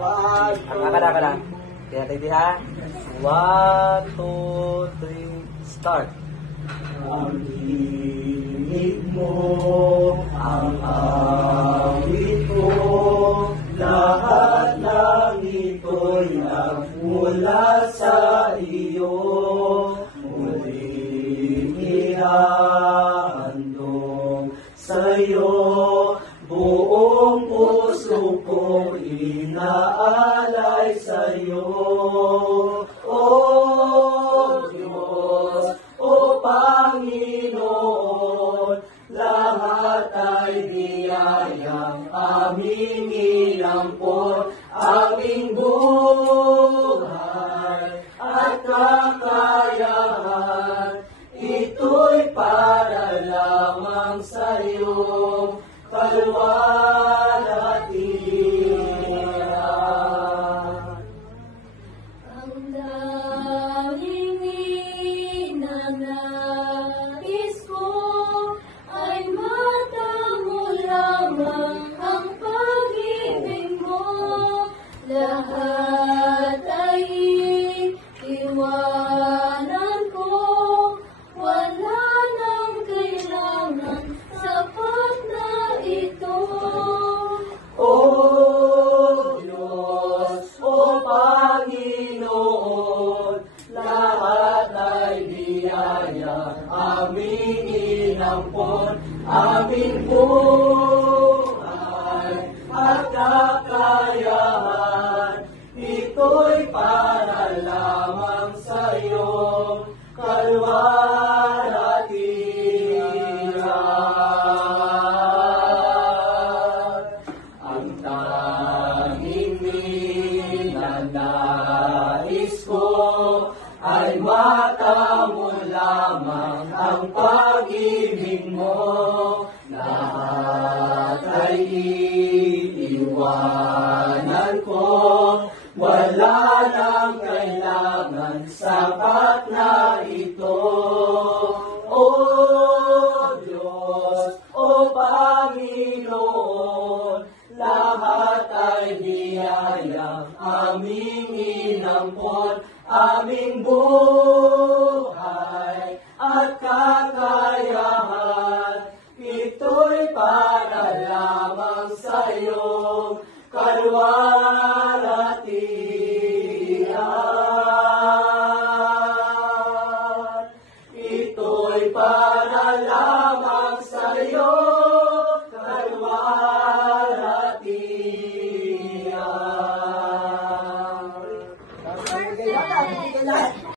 Ka na. Kaya ready ha? 1, 2, 3, start. Ang himig mo, ang awit ko, lahat ng ito'y nagmula sa iyo. Muling ihahandog sa'yo, buong puso ko inaalay sa'yo. O Diyos, o Panginoon, lahat ay biyayang aming inampon, aming buhay at kakayahan. Ito'y para lamang sa'yo, kalwalhatian. Ang daming ninanais ko ay matamo lamang ang pag-ibig mo. Lahat ay iiwanan ko, wala nang kailangan, sapat na ito. O Diyos, o Panginoon, lahat ay biyaya, aming inampon, aming buhay at kakayahan. Ito'y para lamang sa'yo, kalwalhatian. Ang tanging ninanais ko ay matamo lamang ang pag-ibig mo. Lahat ay iiwanan ko, wala nang kailangan, sapat na ito. O Diyos, o Panginoon, lahat ay biyayang aming inampon, aming buhay at kakayahan. Ito'y para lamang sa'yo, kalwalhatian. Ito'y para lamang sa'yo, kalwalhatian.